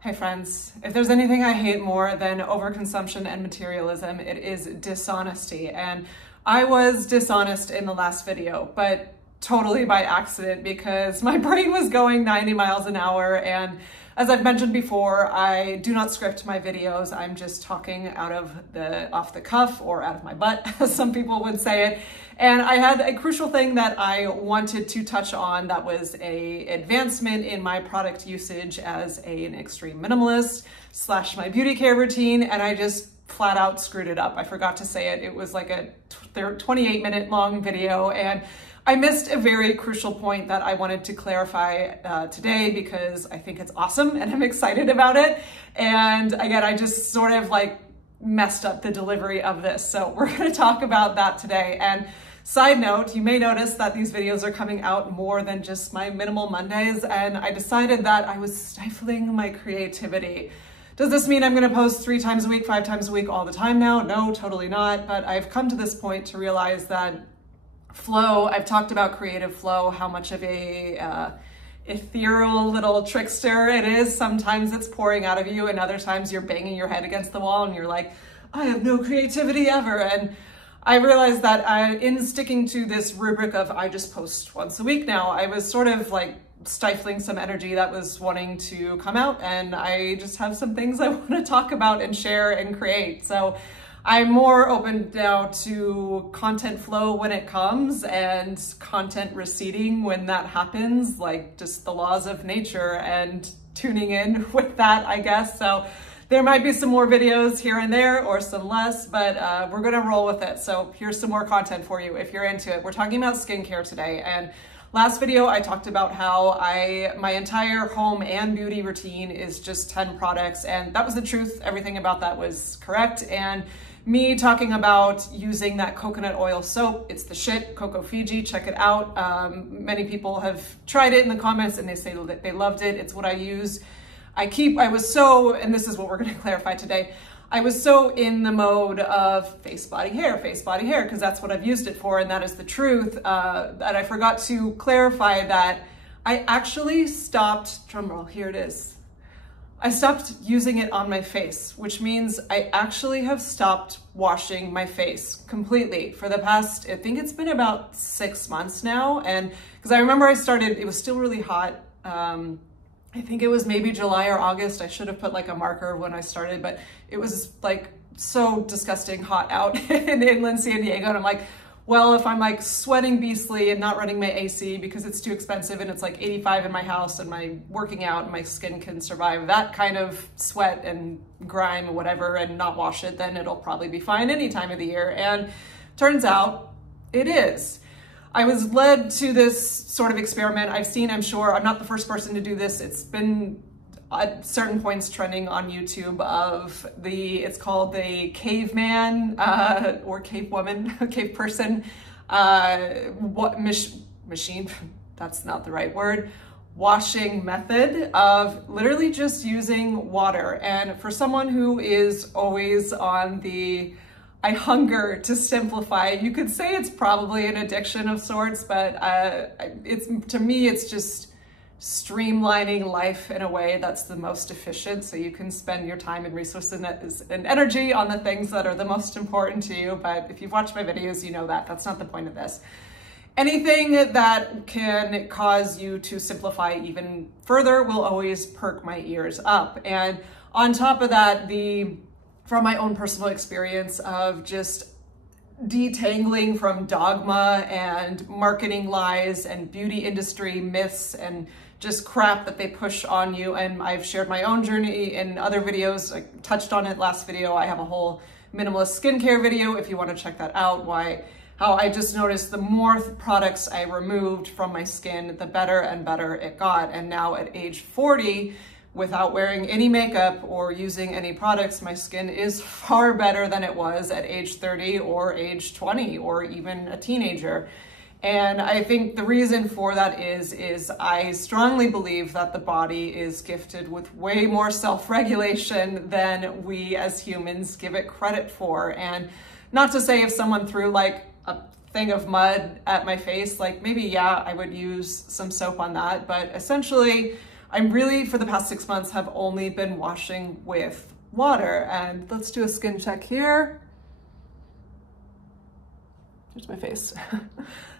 Hey friends, if there's anything I hate more than overconsumption and materialism, it is dishonesty. And I was dishonest in the last video, but totally by accident because my brain was going 90 miles an hour. And as I've mentioned before, I do not script my videos. I'm just talking off the cuff or out of my butt, as some people would say it. And I had a crucial thing that I wanted to touch on that was an advancement in my product usage as an extreme minimalist / my beauty care routine. And I just flat out screwed it up. I forgot to say it. It was like a 28-minute long video, and I missed a very crucial point that I wanted to clarify today because I think it's awesome and I'm excited about it. And again, I just sort of messed up the delivery of this. So we're going to talk about that today. And side note, you may notice that these videos are coming out more than just my minimal Mondays, and I decided that I was stifling my creativity. Does this mean I'm going to post 3 times a week, 5 times a week all the time now? No, totally not. But I've come to this point to realize that flow, I've talked about creative flow, how much of a ethereal little trickster it is. Sometimes it's pouring out of you, and other times you're banging your head against the wall and you're like, I have no creativity ever. And I realized that in sticking to this rubric of I just post once a week now, I was sort of stifling some energy that was wanting to come out, and I just have some things I want to talk about and share and create. So I'm more open now to content flow when it comes and content receding when that happens, like just the laws of nature and tuning in with that, I guess. So there might be some more videos here and there or some less, but we're gonna roll with it. So here's some more content for you if you're into it. We're talking about skincare today. And last video, I talked about how my entire home and beauty routine is just 10 products, and that was the truth. Everything about that was correct. And me talking about using that coconut oil soap, it's the shit, Coco Fiji, check it out. Many people have tried it in the comments and they say that they loved it. It's what I use. I was so, and this is what we're gonna clarify today, I was so in the mode of face, body, hair, because that's what I've used it for, and that is the truth, that I forgot to clarify that I actually stopped, drumroll, here it is. I stopped using it on my face, which means I actually have stopped washing my face completely for the past, I think it's been about 6 months now. And because I remember I started, it was still really hot. I think it was maybe July or August. I should have put a marker when I started, but it was so disgusting hot out in inland San Diego. And I'm like, well, if I'm sweating beastly and not running my AC because it's too expensive and it's 85 in my house and my working out and my skin can survive that kind of sweat and grime or whatever and not wash it, then it'll probably be fine any time of the year. And turns out it is. I was led to this sort of experiment. I'm sure, I'm not the first person to do this. It's been at certain points trending on YouTube of it's called the caveman or cave woman, cave person, machine, that's not the right word, washing method of literally just using water. And for someone who is always on I hunger to simplify, you could say it's probably an addiction of sorts, but to me, it's just streamlining life in a way that's the most efficient, so you can spend your time and resources and energy on the things that are the most important to you. But if you've watched my videos, you know that that's not the point of this. Anything that can cause you to simplify even further will always perk my ears up. And on top of that, from my own personal experience of just detangling from dogma and marketing lies and beauty industry myths and just crap that they push on you. And I've shared my own journey in other videos. I touched on it last video. I have a whole minimalist skincare video if you want to check that out, how I just noticed the more products I removed from my skin, the better and better it got. And now at age 40, without wearing any makeup or using any products, my skin is far better than it was at age 30 or age 20 or even a teenager. And I think the reason for that is I strongly believe that the body is gifted with way more self-regulation than we as humans give it credit for. And not to say if someone threw a thing of mud at my face, maybe, yeah, I would use some soap on that. But essentially, I'm really, for the past 6 months, have only been washing with water. And let's do a skin check here. Here's my face.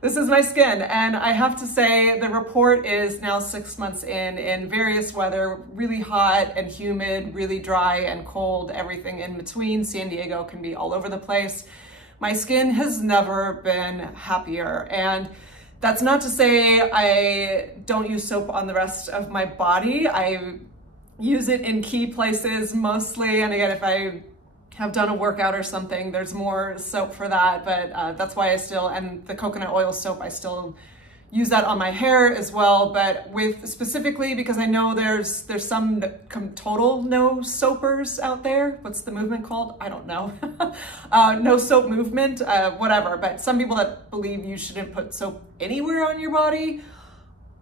This is my skin, and I have to say the report is now 6 months in various weather, really hot and humid, really dry and cold, everything in between. San Diego can be all over the place. My skin has never been happier, and that's not to say I don't use soap on the rest of my body. I use it in key places mostly, and again, if I have done a workout or something, there's more soap for that, but that's why I still, and the coconut oil soap, I still use that on my hair as well, but with specifically, because I know there's some total no soapers out there. What's the movement called? I don't know. No soap movement, whatever, but some people that believe you shouldn't put soap anywhere on your body.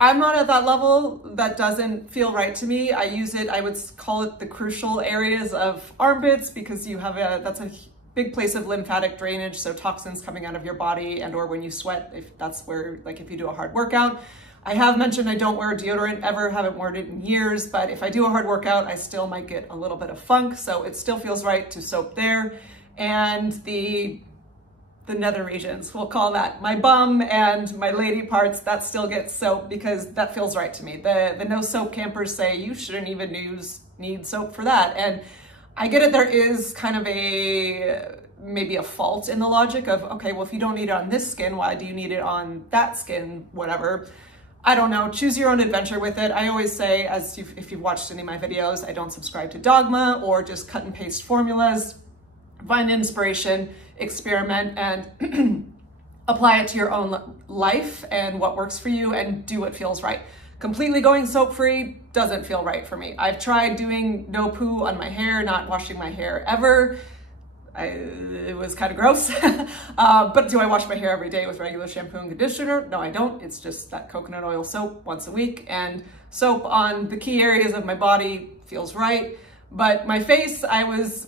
I'm not at that level. That doesn't feel right to me. I use it, I would call it the crucial areas of armpits, because you have that's a big place of lymphatic drainage. So toxins coming out of your body, and or when you sweat, if that's where, like if you do a hard workout. I have mentioned I don't wear deodorant ever, haven't worn it in years, but if I do a hard workout, I still might get a little bit of funk. So it still feels right to soap there. And the nether regions, we'll call that my bum and my lady parts, that still gets soap because that feels right to me. The no soap campers say you shouldn't even need soap for that. And I get it, there is kind of maybe a fault in the logic of, okay, well, if you don't need it on this skin, why do you need it on that skin, whatever. I don't know, choose your own adventure with it. I always say, if you've watched any of my videos, I don't subscribe to dogma or just cut and paste formulas. Find inspiration, experiment, and apply it to your own life and what works for you, and do what feels right. Completely going soap-free doesn't feel right for me. I've tried doing no poo on my hair, not washing my hair ever. It was kind of gross. But do I wash my hair every day with regular shampoo and conditioner? No, I don't. It's just that coconut oil soap once a week, and soap on the key areas of my body feels right. But my face,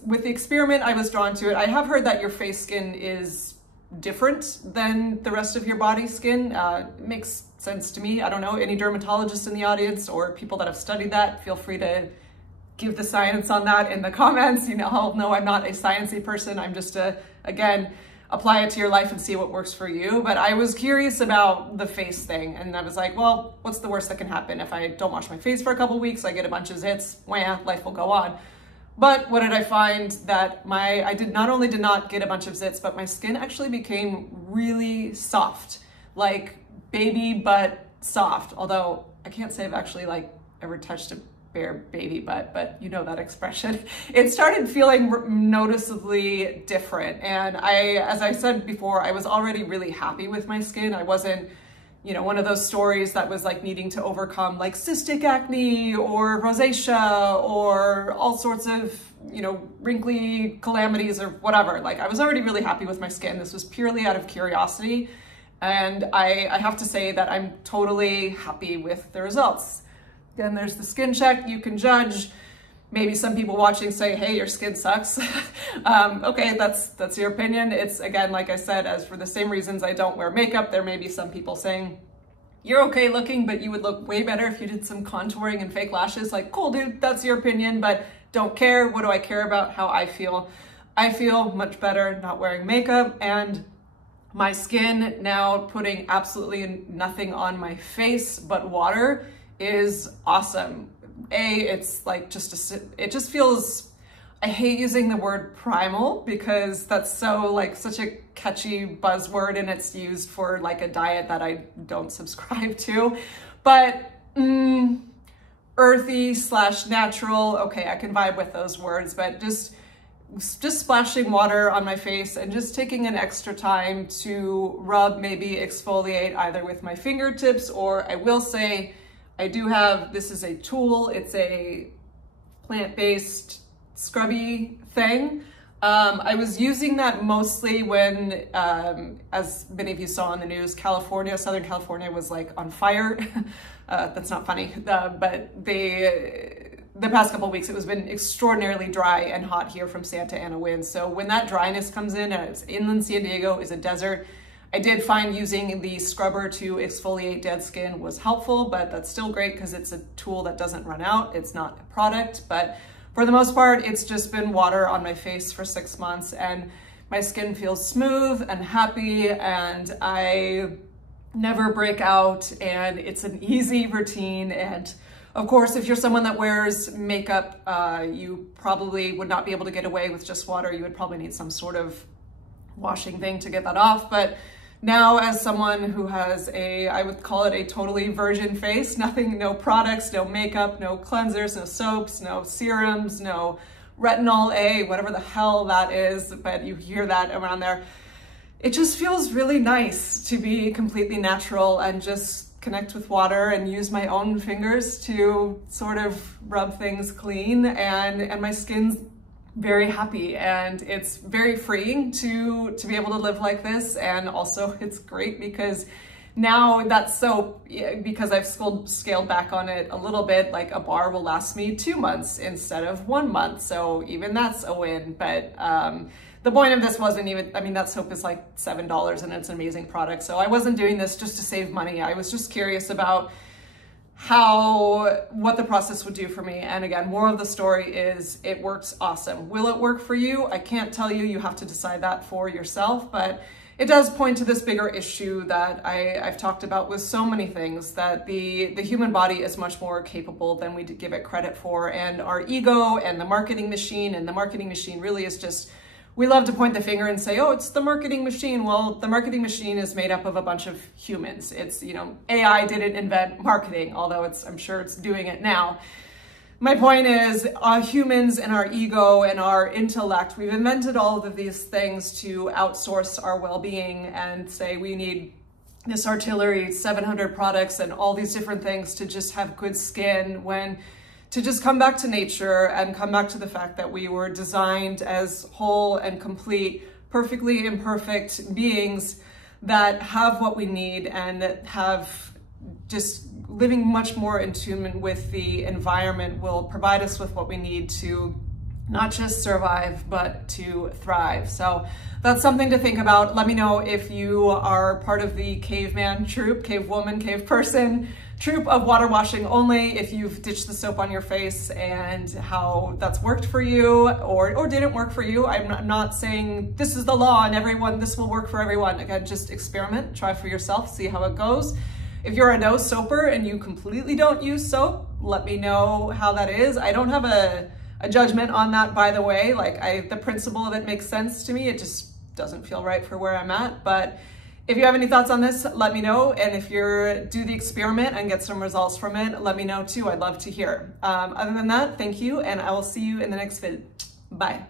with the experiment, I was drawn to it. I have heard that your face skin is different than the rest of your body skin. It makes sense to me. I don't know, any dermatologists in the audience or people that have studied that, feel free to give the science on that in the comments. You know, no, I'm not a sciencey person. I'm just again, apply it to your life and see what works for you. But I was curious about the face thing, and I was like, well, what's the worst that can happen? If I don't wash my face for a couple weeks, I get a bunch of zits, wah, life will go on. But what did I find? That I not only did not get a bunch of zits, but my skin actually became really soft, like baby butt soft. Although I can't say I've actually ever touched a bare baby butt, but you know that expression. It started feeling noticeably different. And as I said before, I was already really happy with my skin. I wasn't, one of those stories that was needing to overcome cystic acne or rosacea or all sorts of, wrinkly calamities or whatever. I was already really happy with my skin. This was purely out of curiosity. And I have to say that I'm totally happy with the results. Then there's the skin check. You can judge. Maybe some people watching say, hey, your skin sucks. Okay, that's your opinion. It's, again, like I said, as for the same reasons I don't wear makeup, there may be some people saying, you're okay looking, but you would look way better if you did some contouring and fake lashes. Cool, dude, that's your opinion, but don't care. What do I care about? How I feel. I feel much better not wearing makeup, and my skin now putting absolutely nothing on my face but water is awesome. It's it just feels, I hate using the word primal because that's so such a catchy buzzword, and it's used for a diet that I don't subscribe to, but earthy / natural. Okay, I can vibe with those words, but just splashing water on my face and just taking an extra time to rub, maybe exfoliate either with my fingertips, or I will say, I do have, this is a tool, it's a plant-based scrubby thing. I was using that mostly when, as many of you saw in the news, Southern California was on fire. That's not funny, but the past couple of weeks, it has been extraordinarily dry and hot here from Santa Ana winds. So when that dryness comes in, and it's inland San Diego is a desert, I did find using the scrubber to exfoliate dead skin was helpful, but that's still great because it's a tool that doesn't run out. It's not a product, but for the most part, it's just been water on my face for 6 months, and my skin feels smooth and happy, and I never break out, and it's an easy routine. And of course, if you're someone that wears makeup, you probably would not be able to get away with just water. You would probably need some sort of washing thing to get that off. But now, as someone who has I would call it a totally virgin face, nothing, no products, no makeup, no cleansers, no soaps, no serums, no retinol A, whatever the hell that is, but you hear that around there. It just feels really nice to be completely natural and just connect with water and use my own fingers to sort of rub things clean, and my skin's very happy, and it's very freeing to be able to live like this. And also it's great because now that soap, because I've scaled back on it a little bit, like a bar will last me 2 months instead of 1 month. So even that's a win. But the point of this wasn't even, I mean, that soap is like $7 and it's an amazing product. So I wasn't doing this just to save money. I was just curious about what the process would do for me. And again, moral of the story is it works awesome. Will it work for you? I can't tell you. You have to decide that for yourself, but it does point to this bigger issue that I've talked about with so many things, that the human body is much more capable than we give it credit for, and our ego and the marketing machine really is just, we love to point the finger and say, oh, it's the marketing machine. Well, the marketing machine is made up of a bunch of humans. It's, AI didn't invent marketing, although I'm sure it's doing it now. My point is, humans and our ego and our intellect, we've invented all of these things to outsource our well-being and say we need this artillery, 700 products and all these different things to just have good skin, when to just come back to nature and come back to the fact that we were designed as whole and complete, perfectly imperfect beings that have what we need and that have just living much more in tune with the environment will provide us with what we need to not just survive, but to thrive. So that's something to think about. Let me know if you are part of the caveman troop, cave woman, cave person troop of water washing only, if you've ditched the soap on your face and how that's worked for you or didn't work for you. I'm not saying this is the law and this will work for everyone. Again, just experiment, try for yourself, see how it goes. If you're a no soaper and you completely don't use soap, let me know how that is. I don't have a judgment on that, by the way. Like, the principle of it makes sense to me. It just doesn't feel right for where I'm at. But if you have any thoughts on this, let me know. And if you're do the experiment and get some results from it, let me know too. I'd love to hear. Other than that, thank you, and I will see you in the next vid. Bye.